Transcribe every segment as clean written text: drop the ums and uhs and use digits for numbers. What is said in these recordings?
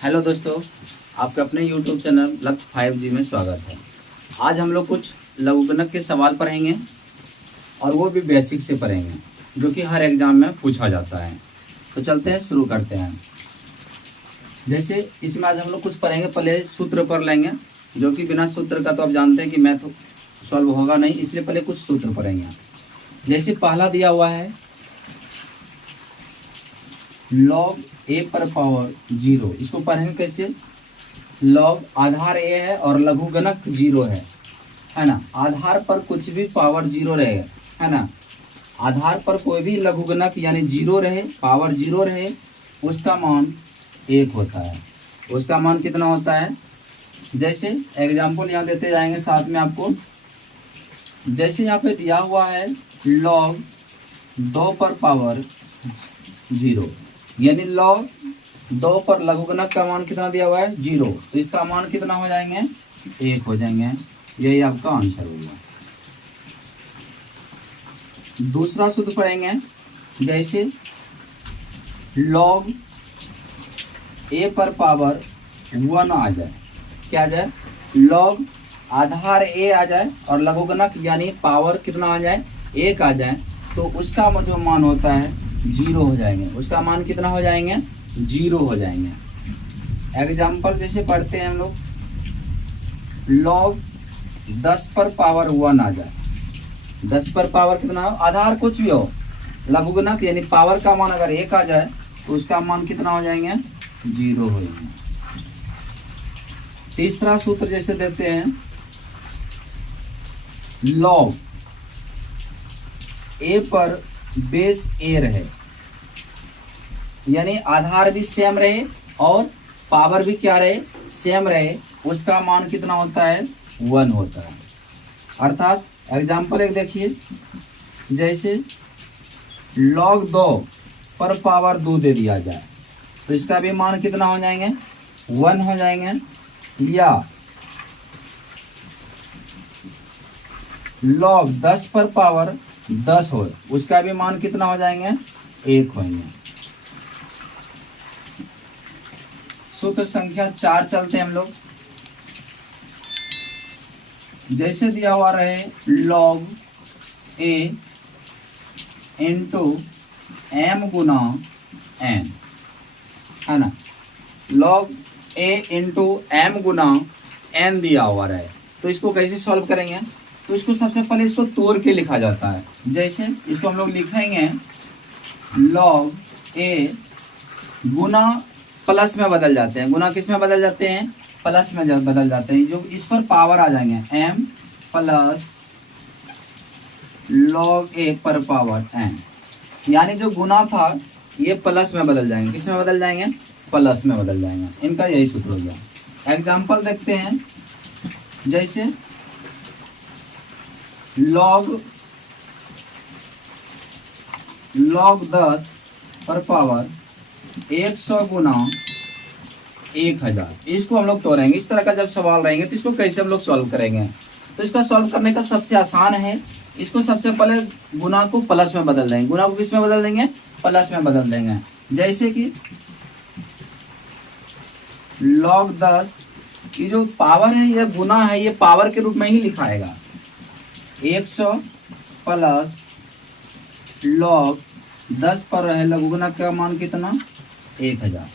Hello दोस्तों, आपके अपने YouTube चैनल लक्ष्य 5G में स्वागत है। आज हम लोग कुछ लघुगणक के सवाल पढ़ेंगे और वो भी बेसिक से पढ़ेंगे, जो कि हर एग्जाम में पूछा जाता है। तो चलते हैं, शुरू करते हैं। जैसे इसमें आज हम लोग कुछ पढ़ेंगे, पहले सूत्र पढ़ लेंगे, जो कि बिना सूत्र का तो आप जानते हैं कि मैथ सॉल्व होगा नहीं, इसलिए पहले कुछ सूत्र पढ़ेंगे। जैसे पहला दिया हुआ है log a पर पावर 0, इसको पढ़ेंगे कैसे? log आधार a है और लघुगणक 0 है ना। आधार पर कुछ भी पावर 0 रहेगा, है ना। आधार पर कोई भी लघुगणक यानी 0 रहे, पावर 0 रहे, उसका मान 1 होता है। उसका मान कितना होता है? जैसे एग्जाम्पल यहाँ देते जाएंगे साथ में आपको। जैसे यहाँ पे दिया हुआ है log 2 पर पावर 0, यानी log 2 पर लघुगणक का मान कितना दिया हुआ है? 0, तो इसका मान कितना हो जाएंगे? 1 हो जाएंगे। यही आपका आंसर होगा। दूसरा सूत्र पढ़ेंगे। जैसे log a पर पावर 1 आ जाए, क्या आ जाए? log आधार a आ जाए और लघुगणक यानी पावर कितना आ जाए? 1 आ जाए, तो उसका जो मान होता है 0 हो जाएंगे। उसका मान कितना हो जाएंगे? 0 हो जाएंगे। एग्जाम्पल जैसे पढ़ते हैं हम लोग, log 10 पर पावर 1 आ जाए। 10 पर पावर कितना हो? आधार कुछ भी हो, लघुगणक यानी पावर का मान अगर 1 आ जाए तो उसका मान कितना हो जाएंगे? 0 हो जाएंगे। तीसरा सूत्र जैसे देते हैं, log a पर बेस a रहे, यानी आधार भी सेम रहे और पावर भी क्या रहे? सेम रहे, उसका मान कितना होता है? 1 होता है। अर्थात एग्जाम्पल एक देखिए, जैसे log 2 पर पावर 2 दे दिया जाए, तो इसका भी मान कितना हो जाएंगे? 1 हो जाएंगे। या log 10 पर पावर 10 हो, उसका भी मान कितना हो जाएंगे? 1 होंगे। सूत्र संख्या 4 चलते हैं हम लोग। जैसे दिया हुआ रहे log a into m Guna n, है ना। log a into m Guna n दिया हुआ रहे, तो इसको कैसे सॉल्व करेंगे? तो इसको सबसे पहले इसको तोड़ के लिखा जाता है। जैसे इसको हम लोग लिखेंगे log a गुना प्लस में बदल जाते हैं। गुना किस में बदल जाते हैं? प्लस में बदल जाते हैं। जो इस पर पावर आ जाएंगे m प्लस log a पर पावर n, यानी जो गुना था ये प्लस में बदल जाएंगे। किस में बदल जाएंगे? प्लस में बदल जाएंगे। इनका यही सूत्र हो गया। एग्जाम्पल देखते हैं। जैसे log 10 पर पावर 100 गुना 1000, इसको हम लोग तोड़ेंगे। इस तरह का जब सवाल रहेंगे तो इसको कैसे हम लोग सॉल्व करेंगे? तो इसका सॉल्व करने का सबसे आसान है, इसको सबसे पहले गुना को प्लस में बदल देंगे। गुना को किस में बदल देंगे? प्लस में बदल देंगे। जैसे कि log 10 की जो पावर है, ये गुना है, ये पावर के रूप में ही लिखाएगा। 100 प्लस log 10 पर है लघुगणक का मान कितना? 1000।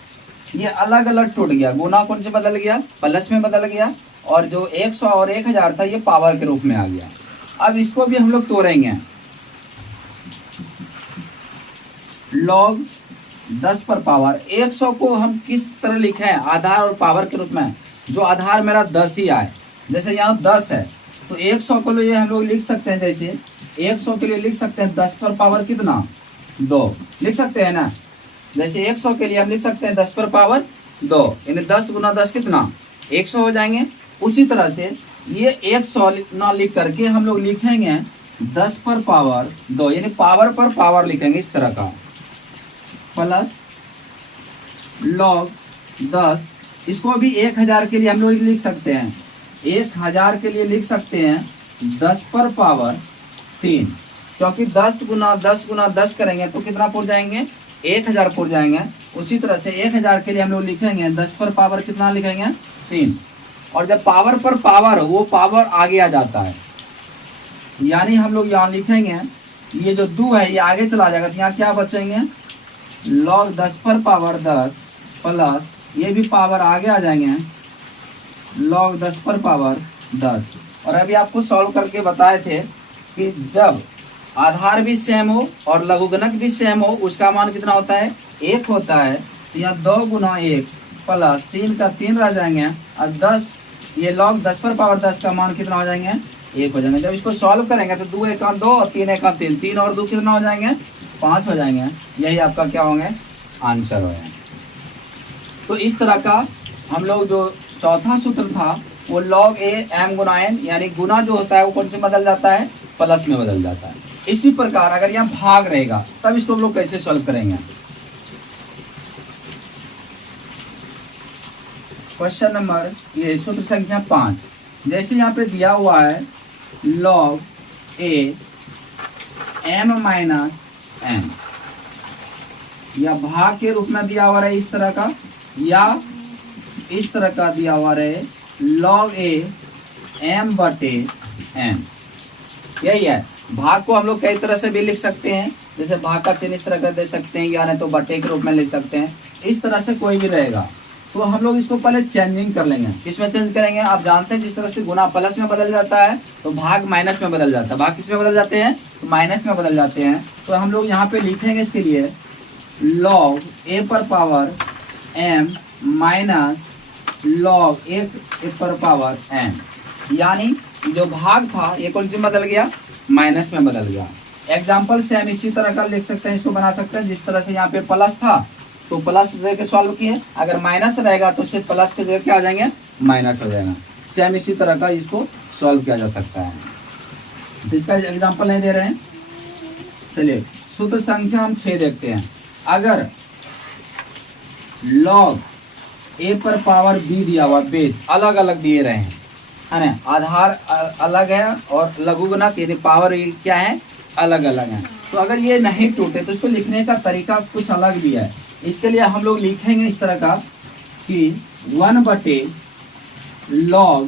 ये अलग अलग टूट गया। गुना कौन से बदल गया? प्लस में बदल गया, और जो 100 और 1000 था ये पावर के रूप में आ गया। अब इसको भी हम लोग तोड़ेंगे। log 10 पर पावर 100 को हम किस तरह लिखे हैं? आधार और पावर के रूप में। जो आधार मेरा 10 ही आए, जैसे यहाँ 10 है तो 100 को लिए हम लोग लिख सकते हैं। जैसे 100 के लिए लिख सकते हैं 10 पर पावर कितना? 2 लिख सकते हैं ना। जैसे 100 के लिए हम लिख सकते हैं 10 पर पावर 2, यानी 10 गुना 10 कितना? 100 हो जाएंगे। उसी तरह से ये 100 ना लिख करके हम लोग लिखेंगे 10 पर पावर 2, यानी पावर पर पावर लिखेंगे इस तरह का। प्लस log 10, इसको भी 1000 के लिए हम लोग लिख सकते हैं। 1000 के लिए लिख सकते हैं 10 पर पावर 3, क्योंकि 10 गुना 10 गुना 10 करेंगे तो कितना पड़ जाएंगे? 1000 फुट जाएंगे। उसी तरह से 1000 के लिए हम लोग लिखेंगे 10 पर पावर कितना लिखेंगे 3। और जब पावर पर पावर वो पावर आगे आ जाता है, यानी हम लोग यहाँ लिखेंगे ये जो 2 है ये आगे चला जाएगा, तो यहाँ क्या बचेंगे log 10 पर पावर 10 प्लस ये भी पावर आगे आ जाएंगे log 10 पर पावर 10। और अभी आपको सॉल्व करके बताए थे कि जब आधार भी सेम हो और लघुगणक भी सेम हो उसका मान कितना होता है 1 होता है। तो यहाँ 2 गुना 1 प्लस 3 का 3 रह जाएंगे और 10 ये log 10 पर पावर 10 का मान कितना हो जाएंगे 1 हो जाएंगे। जब इसको सॉल्व करेंगे तो 2 1 2 और 3 1 3, 3 और 2 कितना हो जाएंगे 5 हो जाएंगे। यही आपका क्या होंगे आंसर हो जाएंगे। तो इस तरह का हम लोग जो चौथा सूत्र था वो log a m Guna n, यानी गुना जो होता है वो कौन से बदल जाता है प्लस में बदल जाता है। इसी प्रकार अगर यहाँ भाग रहेगा तब इसको हम लोग कैसे सॉल्व करेंगे। क्वेश्चन नंबर ये सूत्र संख्या 5, जैसे यहाँ पे दिया हुआ है log a m minus n, या भाग के रूप में दिया हुआ है इस तरह का, या इस तरह का दिया हुआ है log a m बटे n। यही है, भाग को हम लोग कई तरह से भी लिख सकते हैं, जैसे भाग का चिन्ह इस तरह का दे सकते हैं, या नहीं तो बटे के रूप में लिख सकते हैं। इस तरह से कोई भी रहेगा तो हम लोग इसको पहले चेंजिंग कर लेंगे। किसमें चेंज करेंगे आप जानते हैं, जिस तरह से गुना प्लस में बदल जाता है तो भाग माइनस में बदल जाता है। भाग किस में बदल जाते हैं तो माइनस में बदल जाते हैं। तो हम लोग यहाँ पे लिखेंगे इसके लिए log a पर पावर m माइनस log 1 पर पावर n, यानी जो भाग था ये कौन सी बदल गया माइनस में बदल गया। एग्जाम्पल से हम इसी तरह का लिख सकते हैं, इसको बना सकते हैं। जिस तरह से यहाँ पे प्लस था तो प्लस दे के सॉल्व किए, अगर माइनस रहेगा तो सिर्फ प्लस के जगह क्या आ जाएंगे माइनस हो जाएगा। सेम इसी तरह का इसको सॉल्व किया जा सकता है। तो इसका एग्जाम्पल नहीं दे रहे हैं। चलिए सूत्र संख्या हम 6 देखते हैं। अगर log a पर पावर b दिया हुआ, बेस अलग अलग दिए रहे हैं है ना, आधार अलग है और लघुगणक यदि पावर क्या है अलग अलग है, तो अगर ये नहीं टूटे तो इसको लिखने का तरीका कुछ अलग भी है। इसके लिए हम लोग लिखेंगे इस तरह का कि 1 बटे log,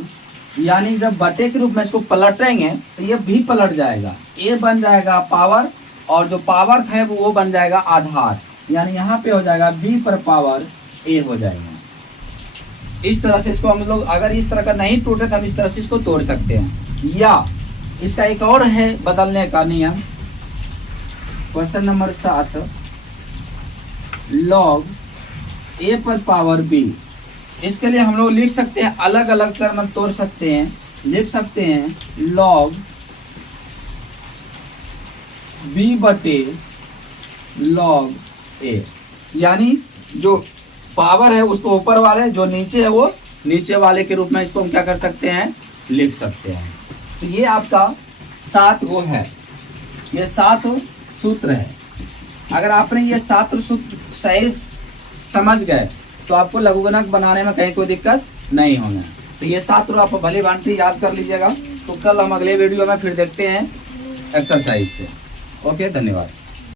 यानी जब बटे के रूप में इसको पलटेंगे तो ये भी पलट जाएगा, a बन जाएगा पावर और जो पावर है वो बन जाएगा आधार, यानी यहाँ पे हो जाएगा b पर पावर a हो जाएगा। इस तरह से इसको हम लोग अगर इस तरह का नहीं टूटे तो हम इस तरह से इसको तोड़ सकते हैं। या इसका एक और है बदलने का नियम, क्वेश्चन नंबर 7 log a पर पावर b, इसके लिए हम लोग लिख सकते हैं अलग अलग टर्म तोड़ सकते हैं, लिख सकते हैं log b बटे log a, यानी जो पावर है उसको ऊपर वाले, जो नीचे है वो नीचे वाले के रूप में इसको हम क्या कर सकते हैं लिख सकते हैं। तो ये आपका 7 वो है, ये 7 सूत्र है। अगर आपने ये 7 सूत्र सही समझ गए तो आपको लघुगणक बनाने में कहीं कोई दिक्कत नहीं होगा। तो ये 7 आप भली भांति याद कर लीजिएगा। तो कल हम अगले वीडियो में फिर देखते हैं एक्सरसाइज से। ओके, धन्यवाद।